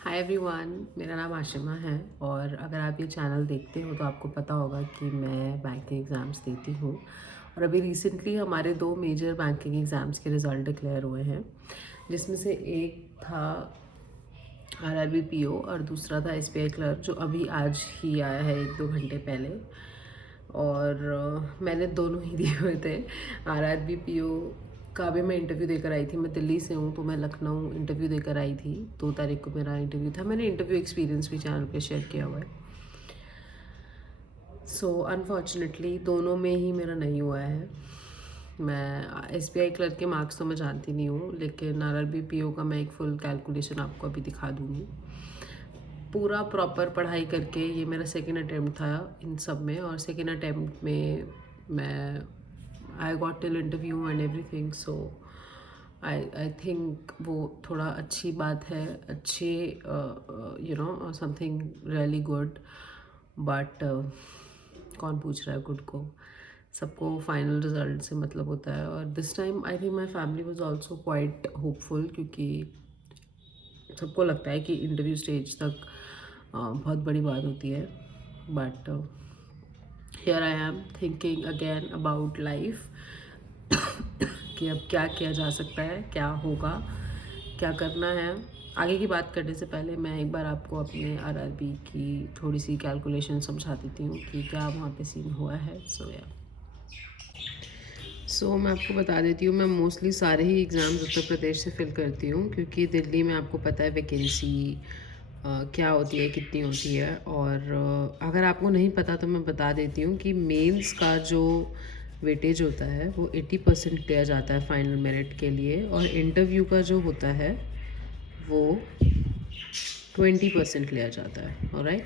Hi everyone, मेरा नाम आशिमा है और अगर आप ये चैनल देखते हो तो आपको पता होगा कि मैं बैंकिंग एग्ज़ाम्स देती हूँ। और अभी रिसेंटली हमारे 2 मेजर बैंकिंग एग्ज़ाम्स के रिज़ल्ट डिक्लेयर हुए हैं, जिसमें से एक था आरआरबी पीओ और दूसरा था एसबीआई क्लर्क, जो अभी आज ही आया है 1-2 घंटे पहले। और मैंने दोनों ही दिए हुए थे। आरआरबी पीओ का भी मैं इंटरव्यू देकर आई थी। मैं दिल्ली से हूँ तो मैं लखनऊ इंटरव्यू देकर आई थी। 2 तारीख को मेरा इंटरव्यू था। मैंने इंटरव्यू एक्सपीरियंस भी चैनल पे शेयर किया हुआ है। सो अनफॉर्चुनेटली दोनों में ही मेरा नहीं हुआ है। मैं एसबीआई क्लर्क के मार्क्स तो मैं जानती नहीं हूँ, लेकिन आरआरबी पीओ का मैं एक फुल कैलकुलेशन आपको अभी दिखा दूँगी। पूरा प्रॉपर पढ़ाई करके ये मेरा सेकेंड अटैम्प्ट था इन सब में, और सेकेंड अटैम्प्ट में मैं I got till interview and everything. So I think वो थोड़ा अच्छी बात है, अच्छे समथिंग रियली गुड। बट कौन पूछ रहा है गुड को, सबको फाइनल रिजल्ट से मतलब होता है। और this time I think my family was also quite hopeful, क्योंकि सबको लगता है कि इंटरव्यू स्टेज तक बहुत बड़ी बात होती है। But here I am thinking again about life कि अब क्या किया जा सकता है, क्या होगा, क्या करना है। आगे की बात करने से पहले मैं एक बार आपको अपने आरआरबी की थोड़ी सी कैलकुलेशन समझा देती हूँ कि क्या वहाँ पे सीन हुआ है। सो मैं आपको बता देती हूँ, मैं मोस्टली सारे ही एग्ज़ाम्स उत्तर प्रदेश से फिल करती हूँ, क्योंकि दिल्ली में आपको पता है वैकेंसी क्या होती है, कितनी होती है। और अगर आपको नहीं पता तो मैं बता देती हूँ कि मेंस का जो वेटेज होता है वो 80% लिया जाता है फाइनल मेरिट के लिए, और इंटरव्यू का जो होता है वो 20% लिया जाता है। ऑलराइट,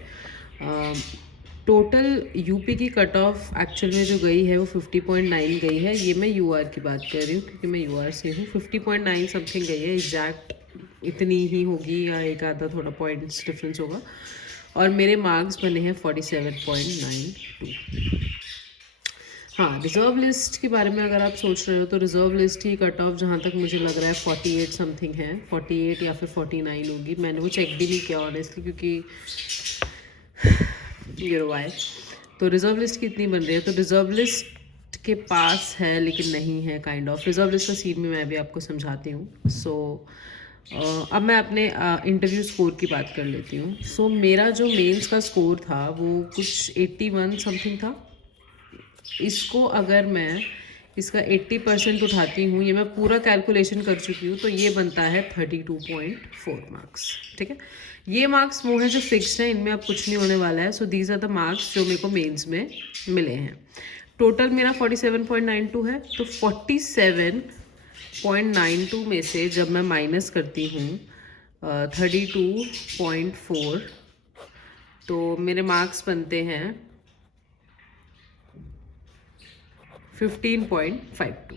टोटल यूपी की कट ऑफ एक्चुअल में जो गई है वो 50.9 गई है। ये मैं यूआर की बात कर रही हूँ क्योंकि मैं यूआर से हूँ। 50.9 समथिंग गई है, एग्जैक्ट इतनी ही होगी या एक आधा थोड़ा पॉइंट्स डिफरेंस होगा। और मेरे मार्क्स बने हैं 47.92। हाँ, रिज़र्व लिस्ट के बारे में अगर आप सोच रहे हो तो रिज़र्व लिस्ट की कट ऑफ जहाँ तक मुझे लग रहा है 48 समथिंग है, 48 या फिर 49 होगी। मैंने वो चेक भी नहीं किया ऑनेस्टली, क्योंकि वाई। तो रिज़र्व लिस्ट कितनी बन रही है, तो रिज़र्व लिस्ट के पास है लेकिन नहीं है, काइंड ऑफ। रिज़र्व लिस्ट का सीन भी मैं भी आपको समझाती हूँ। सो अब मैं अपने इंटरव्यू स्कोर की बात कर लेती हूँ। सो मेरा जो मेंस का स्कोर था वो कुछ 81 समथिंग था। इसको अगर मैं इसका 80% उठाती हूँ, ये मैं पूरा कैलकुलेशन कर चुकी हूँ, तो ये बनता है 32.4 मार्क्स। ठीक है, ये मार्क्स वो हैं जो फिक्स्ड हैं, इनमें अब कुछ नहीं होने वाला है। So these are the marks जो मेरे को मेंस में मिले हैं। टोटल मेरा 47.92 है, तो 47.92 में से जब मैं माइनस करती हूँ 32.4, तो मेरे मार्क्स बनते हैं 15.52।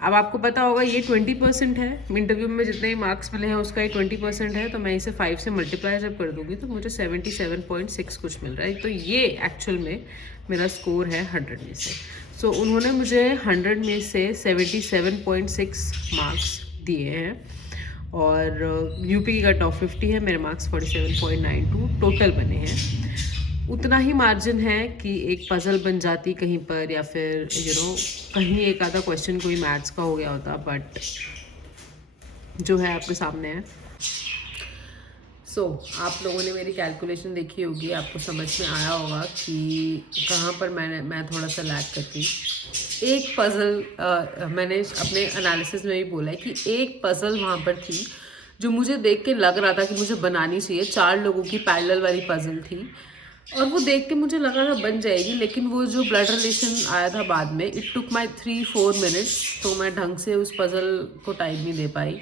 अब आपको पता होगा ये 20% है, इंटरव्यू में जितने मार्क्स मिले हैं उसका ये 20% है, तो मैं इसे 5 से मल्टीप्लाई जब कर दूंगी तो मुझे 77.6 कुछ मिल रहा है। तो ये एक्चुअल में मेरा स्कोर है 100 में से। सो उन्होंने मुझे 100 में से 77.6 मार्क्स दिए हैं, और यूपी की कट ऑफ 50 है, मेरे मार्क्स 47.92 टोटल बने हैं। उतना ही मार्जिन है कि एक पजल बन जाती कहीं पर, या फिर कहीं एक आधा क्वेश्चन कोई मैथ्स का हो गया होता, बट जो है आपके सामने है। आप लोगों ने मेरी कैलकुलेशन देखी होगी, आपको समझ में आया होगा कि कहाँ पर मैं थोड़ा सा लैग करती। एक पज़ल मैंने अपने एनालिसिस में भी बोला है कि एक पज़ल वहाँ पर थी जो मुझे देख के लग रहा था कि मुझे बनानी चाहिए। 4 लोगों की पैरेलल वाली पज़ल थी, और वो देख के मुझे लगा था बन जाएगी, लेकिन वो जो ब्लड रिलेशन आया था बाद में, इट टुक माई 3-4 मिनट्स, तो मैं ढंग से उस पज़ल को टाइम नहीं दे पाई।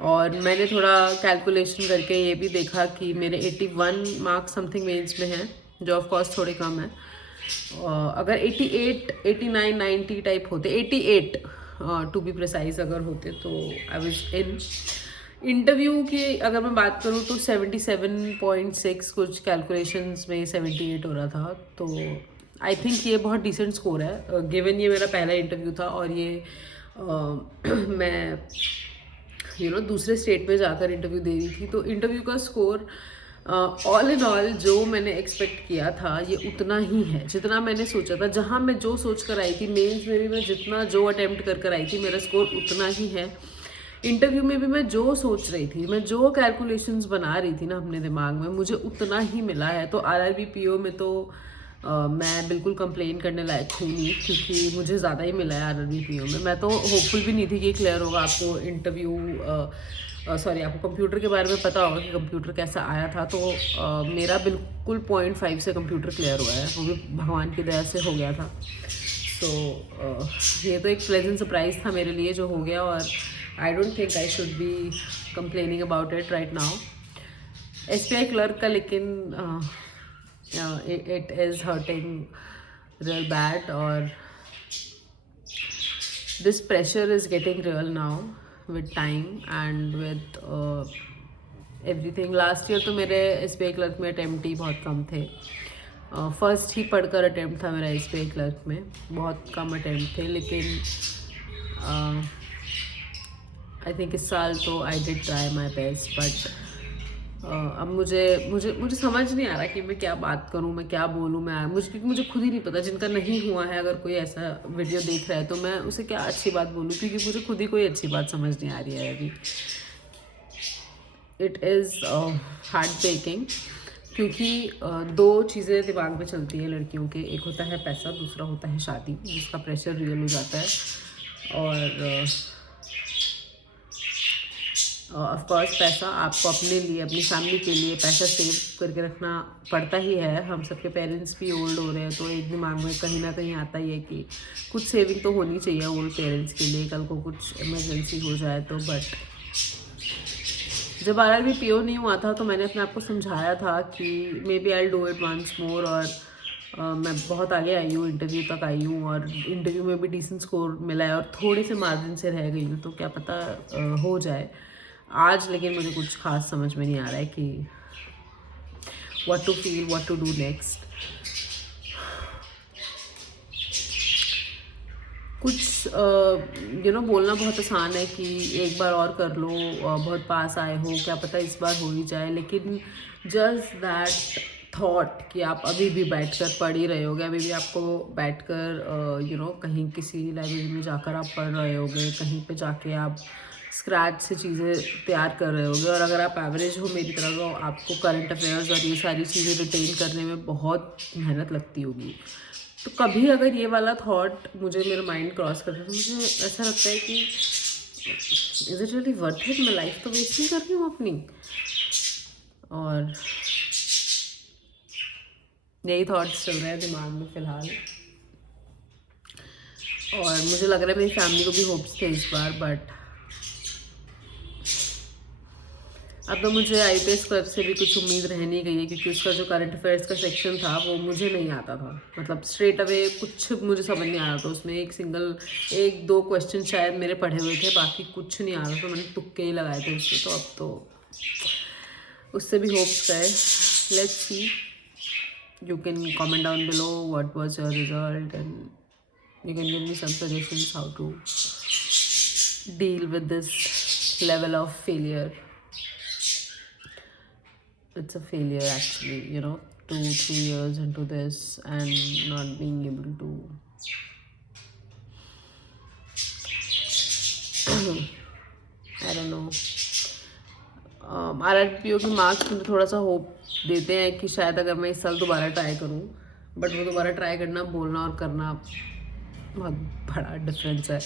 और मैंने थोड़ा कैलकुलेशन करके ये भी देखा कि मेरे 81 मार्क्स समथिंग मेंस में हैं, जो ऑफ कोर्स थोड़े कम है। अगर 88, 89, 90 टाइप होते, 88 टू बी प्रिसाइज अगर होते, तो आई वाज इन। इंटरव्यू की अगर मैं बात करूँ तो 77.6 कुछ कैलकुलेशंस में 78 हो रहा था, तो आई थिंक ये बहुत डिसेंट स्कोर है गिवन ये मेरा पहला इंटरव्यू था। और ये मैं दूसरे स्टेट में जाकर इंटरव्यू दे रही थी, तो इंटरव्यू का स्कोर ऑल इन ऑल जो मैंने एक्सपेक्ट किया था ये उतना ही है जितना मैंने सोचा था। जहाँ मैं जो सोच कर आई थी, मेंस में भी मैं जितना जो अटेम्प्ट कर आई थी, मेरा स्कोर उतना ही है। इंटरव्यू में भी मैं जो सोच रही थी, मैं जो कैलकुलेशंस बना रही थी ना अपने दिमाग में, मुझे उतना ही मिला है। तो RRB PO में तो मैं बिल्कुल कंप्लेन करने लायक हूँ नहीं, क्योंकि मुझे ज़्यादा ही मिला है RRB PO में। मैं तो होपफुल भी नहीं थी कि क्लियर होगा। आपको आपको कंप्यूटर के बारे में पता होगा कि कंप्यूटर कैसा आया था, तो मेरा बिल्कुल 0.5 से कंप्यूटर क्लियर हुआ है, वो भी भगवान की दया से हो गया था। सो ये तो एक प्लेजेंट सरप्राइज़ था मेरे लिए जो हो गया, और I don't think I should be complaining about it right now. SBI clerk का लेकिन it is hurting real bad, और this pressure is getting real now with time and with everything. Last year तो मेरे SBI clerk में attempt ही बहुत कम थे। First ही पढ़कर attempt था मेरा SBI क्लर्क में, बहुत कम अटैम्प्ट थे। लेकिन आई थिंक इस साल तो I did try my best, but अब मुझे समझ नहीं आ रहा कि मैं क्या बात करूं, मैं क्या बोलूं। क्योंकि मुझे खुद ही नहीं पता, जिनका नहीं हुआ है अगर कोई ऐसा वीडियो देख रहा है तो मैं उसे क्या अच्छी बात बोलूं, क्योंकि मुझे खुद ही कोई अच्छी बात समझ नहीं आ रही है अभी। इट इज़ हार्ट ब्रेकिंग, क्योंकि दो चीज़ें दिमाग में चलती है लड़कियों के, एक होता है पैसा, दूसरा होता है शादी, जिसका प्रेशर रियल हो जाता है। और ऑफ कोर्स पैसा आपको अपने लिए, अपनी फैमिली के लिए पैसा सेव करके रखना पड़ता ही है। हम सबके पेरेंट्स भी ओल्ड हो रहे हैं, तो एक दिमाग में कहीं ना कहीं आता ही है कि कुछ सेविंग तो होनी चाहिए ओल्ड पेरेंट्स के लिए, कल को कुछ इमरजेंसी हो जाए तो। बट जब RRB PO नहीं हुआ था तो मैंने अपने आप को समझाया था कि maybe I do it once more, और मैं बहुत आगे आई हूँ, इंटरव्यू तक आई हूँ, और इंटरव्यू में भी डिसेंट स्कोर मिला है, और थोड़े से मार्जिन से रह गई हूँ, तो क्या पता हो जाए आज। लेकिन मुझे कुछ खास समझ में नहीं आ रहा है कि what to feel, what to do next. कुछ बोलना बहुत आसान है कि एक बार और कर लो, बहुत पास आए हो, क्या पता इस बार हो ही जाए। लेकिन जस्ट दैट थॉट कि आप अभी भी बैठकर पढ़ ही रहे होगे, अभी भी आपको बैठकर कहीं किसी लाइब्रेरी में जाकर आप पढ़ रहे होगे, कहीं पे जाके आप स्क्रैच से चीज़ें तैयार कर रहे होगे, और अगर आप एवरेज हो मेरी तरह तो आपको करंट अफेयर्स और ये सारी चीज़ें रिटेन करने में बहुत मेहनत लगती होगी। तो कभी अगर ये वाला थॉट मुझे मेरा माइंड क्रॉस करता है तो मुझे ऐसा लगता है कि is it really worth it, मैं लाइफ तो वेस्ट नहीं कर रही हूँ अपनी। और यही थॉट्स चल रहे हैं दिमाग में फ़िलहाल, और मुझे लग रहा है मेरी फैमिली को भी होप्स थे इस बार, बट अब तो मुझे IPS क्लर्क से भी कुछ उम्मीद रह नहीं गई है, क्योंकि उसका जो करंट अफेयर्स का सेक्शन था वो मुझे नहीं आता था। मतलब स्ट्रेट अवे कुछ मुझे समझ नहीं आ रहा था उसमें, एक दो क्वेश्चन शायद मेरे पढ़े हुए थे, बाकी कुछ नहीं आ रहा था, मैंने तुक्के ही लगाए थे उससे। तो अब तो उससे भी होप्स गए। Let's see, you can comment down below what was your result, and you can give me some suggestions how to deal with this level of failure. It's a failure actually, 2-3 years into this and not being able to I don't know. RRB PO के marks मुझे थोड़ा सा hope देते हैं कि शायद अगर मैं इस साल दोबारा ट्राई करूं, बट वो दोबारा ट्राई करना, बोलना और करना बहुत बड़ा डिफरेंस है।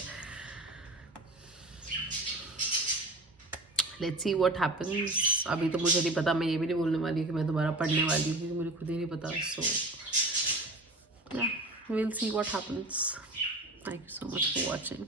Let's see what happens. अभी तो मुझे नहीं पता, मैं ये भी नहीं बोलने वाली कि मैं दोबारा पढ़ने वाली हूँ, क्योंकि मुझे खुद ही नहीं पता। So yeah, we will see what happens. Thank you so much for watching.